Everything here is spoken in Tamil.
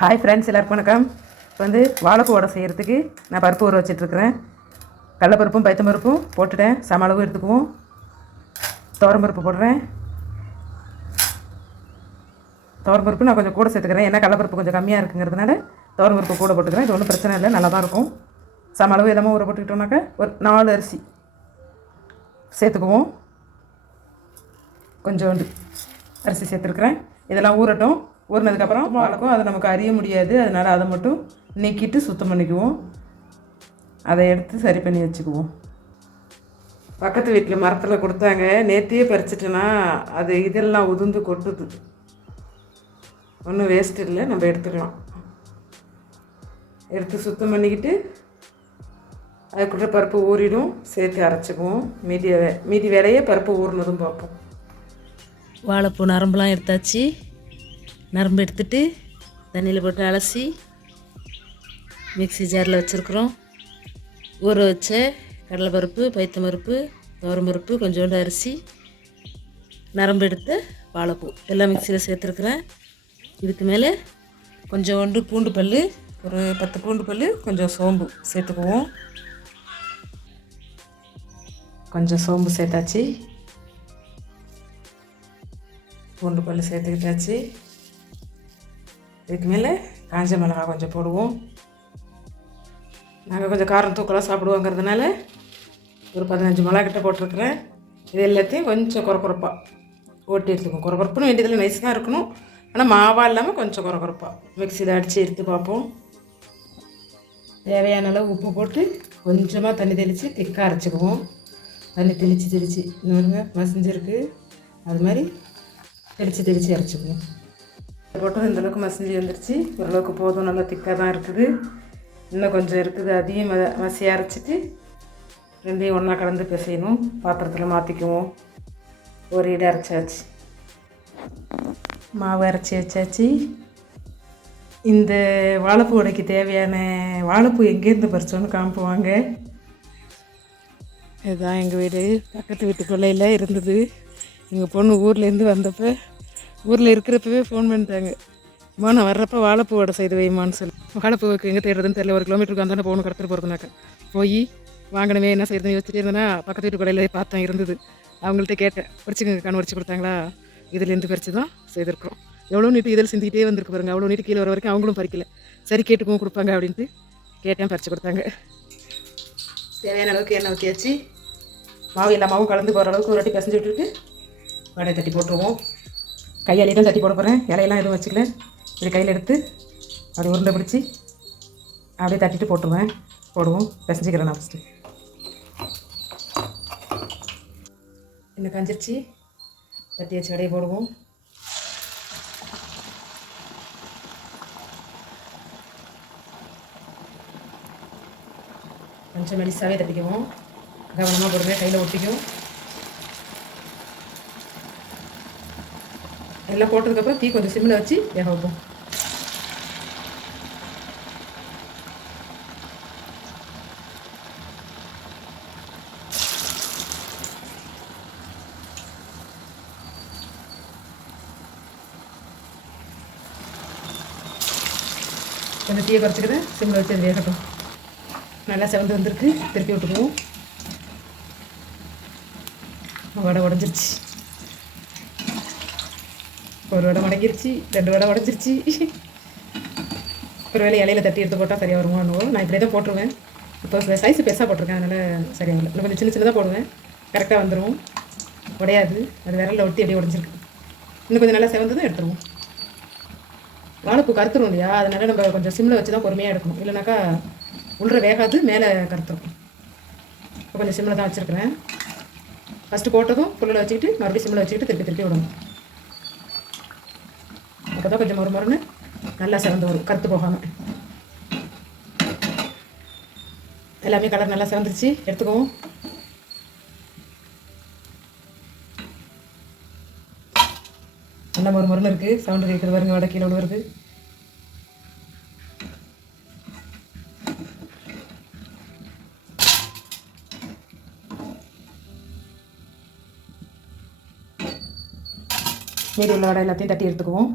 ஹாய் ஃப்ரெண்ட்ஸ், எல்லாருக்கும் வணக்கம். இப்போ வாழைப்பூ வடை செய்கிறதுக்கு நான் பருப்பு ஊற வச்சிட்ருக்கிறேன். கடலைப்பருப்பும் பருப்பும் போட்டுட்டேன். சம அளவு எடுத்துக்குவோம். துவரம்பருப்பு போடுறேன். துவரம்பருப்பு நான் கொஞ்சம் கூட சேர்த்துக்கிறேன், ஏன்னா கடலைப்பருப்பு கொஞ்சம் கம்மியாக இருக்குங்கிறதுனால துவரம்பருப்பு கூட போட்டுக்கிறேன். இது ஒன்றும் பிரச்சனை இல்லை, நல்லா தான் இருக்கும். சம அளவு எல்லாமே ஊற போட்டுக்கிட்டோம்னாக்கா ஒரு 4 அரிசி சேர்த்துக்குவோம். கொஞ்சோண்டு அரிசி சேர்த்துருக்குறேன். இதெல்லாம் ஊறட்டும். ஊறினதுக்கப்புறம் வாழைக்கும் அதை நமக்கு அறிய முடியாது, அதனால் அதை மட்டும் நீக்கிட்டு சுத்தம் பண்ணிக்குவோம். அதை எடுத்து சரி பண்ணி வச்சுக்குவோம். பக்கத்து வீட்டில் மரத்தில் கொடுத்தாங்க, நேற்றையே பறிச்சிட்டேன்னா அது இதெல்லாம் உதிர்ந்து கொட்டுது. ஒன்றும் வேஸ்ட் இல்லை, நம்ம எடுத்துக்கலாம். எடுத்து சுத்தம் பண்ணிக்கிட்டு அதுக்குள்ளே பருப்பு ஊறிடும், சேர்த்து அரைச்சிக்குவோம். மீதி வேலையே பருப்பு ஊறினதும் பார்ப்போம். வாழைப்பூ நரம்புலாம் எடுத்தாச்சு. நரம்பு எடுத்துட்டு தண்ணியில் போட்டு அலசி மிக்ஸி ஜாரில் வச்சுருக்குறோம். ஊற வச்ச கடலைப்பருப்பு, பருப்பு, துவரம்பருப்பு, கொஞ்சோண்டு அரிசி, நரம்பு எடுத்த வாழைப்பூ எல்லாம் மிக்சியில் சேர்த்துருக்குறேன். இதுக்கு மேலே கொஞ்சோண்டு பூண்டு பல், ஒரு 10 பூண்டு பல், கொஞ்சம் சோம்பு சேர்த்துக்குவோம். கொஞ்சம் சோம்பு சேர்த்தாச்சு, பூண்டு பல் சேர்த்துக்கிட்டாச்சு. இதுக்கு மேலே காஞ்ச மிளகாய் கொஞ்சம் போடுவோம். நாங்கள் கொஞ்சம் காரம் தூக்கலாக சாப்பிடுவோங்கிறதுனால ஒரு 15 மிளகா கிட்ட போட்டிருக்கிறேன். இது எல்லாத்தையும் கொஞ்சம் குறப்பாக ஓட்டி எடுத்துக்குவோம். குறப்புன்னு வேண்டியதில் நைஸ் தான் இருக்கணும், ஆனால் மாவாக இல்லாமல் கொஞ்சம் குறப்பாக மிக்சியில் அடித்து எடுத்து பார்ப்போம். தேவையான அளவு உப்பு போட்டு கொஞ்சமாக தண்ணி தெளித்து திக்காக அரைச்சிக்குவோம். தண்ணி தெளித்து இன்னொருங்க மசிஞ்சிருக்கு, அது மாதிரி தெளித்து அரைச்சிக்குவோம். போட்டது இந்தளவுக்கு மசிஞ்சு வந்துடுச்சு. ஓரளவுக்கு போதும், நல்லா திக்காக தான் இருக்குது. இன்னும் கொஞ்சம் இருக்குது, அதையும் மசி அரைச்சிட்டு ரெண்டையும் ஒன்றா கலந்து பிசையணும். பாத்திரத்தில் மாற்றிக்குவோம். ஒரு இடம் அரைச்சாச்சு, மாவு அரைச்சி வச்சாச்சு. இந்த வாழைப்பூ உடைக்கு தேவையான வாழைப்பூ எங்கேருந்து பறிச்சோன்னு காமிப்புவாங்க. இதுதான் எங்கள் வீடு. பக்கத்து வீட்டு கொல்லையில் இருந்தது. எங்கள் பொண்ணு ஊர்லேருந்து வந்தப்போ, ஊரில் இருக்கிறப்பவே ஃபோன் பண்ணிட்டாங்க, அம்மா நான் வர்றப்போ வாழைப்பூ வடை செய்து வைமான்னு சொல்லி. வாழைப்பூவுக்கு எங்கே தேடுறதுன்னு தெரியல. 1 கிலோமீட்டருக்கு வந்தானே போகணும், கடத்திட்டு போகிறதுனாக்க போய் வாங்கினவே என்ன செய்யறதுன்னு யோசிச்சுட்டு இருந்தேன்னா பக்கத்து வீட்டு கடையில் பார்த்தேன் இருந்தது. அவங்கள்ட்ட கேட்டேன், உரிச்சுங்க உரிச்சு கொடுத்தாங்களா. இதுலேருந்து பறித்து தான் செய்திருக்கிறோம். எவ்வளோ நீட்டு இதில் சிந்திக்கிட்டே வந்திருக்கு பாருங்க. அவ்வளோ நீட்டு கீழே வர வரைக்கும் அவங்களும் பறிக்கல. சரி கேட்டுக்கவும் கொடுப்பாங்க அப்படின்ட்டு கேட்டேன், பறித்து கொடுத்தாங்க. தேவையான அளவுக்கு எண்ணெய் ஊற்றியாச்சு. மாவு எல்லா மாவும் கலந்து போகிற அளவுக்கு ஒரு வாட்டி பிசைஞ்சு விட்டுட்டு வடையை தட்டி போட்டுருவோம். கையாலே தான் தட்டி போட போகிறேன், இலையெல்லாம் எதுவும் வச்சுக்கல. இப்படி கையில் எடுத்து அப்படி உருண்டை பிடிச்சி அப்படியே தட்டிட்டு போடுவோம். பிசைஞ்சிக்கிறேன் நான் ஃபஸ்ட்டு. இன்னும் கஞ்சிருச்சு, தட்டி வச்சு வடையை போடுவோம். கொஞ்சம் மெலிசாவே தட்டிக்குவோம். கவனமாக போடுங்க, கையில் ஒட்டிக்கும். எல்லாம் போட்டதுக்கப்புறம் தீ கொஞ்சம் சிம்மில் வச்சு வேக வைப்போம். கொஞ்சம் தீயை குறைச்சிக்கிறேன், சிம்மில் வச்சு அது வேகட்டும். நல்லா செவந்து வந்திருக்கு, திருப்பி விட்டுக்குவோம். வடை உடஞ்சிருச்சு. ஒரு வடை மடங்கிருச்சு, 2 வடை உடஞ்சிருச்சு. ஒரு வேளை இலையில் தட்டி எடுத்து போட்டால் சரியாக வருமானோ. நான் இப்படியே தான் போட்டுருவேன். இப்போ சைஸு பெருசாக போட்டிருக்கேன், அதனால் சரியாக இல்லை. இன்னும் கொஞ்சம் சின்னதாக போடுவேன், கரெக்டாக வந்துடும், உடையாது. அது விரலில் ஒட்டி அப்படியே உடஞ்சிருக்கு. இன்னும் கொஞ்சம் நல்லா செவந்ததும் எடுத்துருவோம். வாழைப்பூ கருத்துரும் இல்லையா, அதனால் நம்ம கொஞ்சம் சிம்மில் வச்சு தான் பொறுமையாக எடுக்கணும், இல்லைனாக்கா உள்ள வேகாது, மேலே கருத்துரும். இப்போ கொஞ்சம் சிம்மில் தான் வச்சுருக்கிறேன். ஃபஸ்ட்டு போட்டதும் புல்லில் வச்சுக்கிட்டு மறுபடியும் சிம்மில் வச்சுக்கிட்டு திருப்பி விடணும். அப்போ தான் கொஞ்சம் மொறுன்னு நல்லா செவந்து வரும், கருத்து போகாமல். எல்லாமே கலர் நல்லா செவந்துருச்சு, எடுத்துக்குவோம். நல்லா மொறுன்னு இருக்குது, சவுண்டு கேட்குறது பாருங்க, வடை கீழே வருது. மீதி உள்ள வடை எல்லாத்தையும் தட்டி எடுத்துக்குவோம்.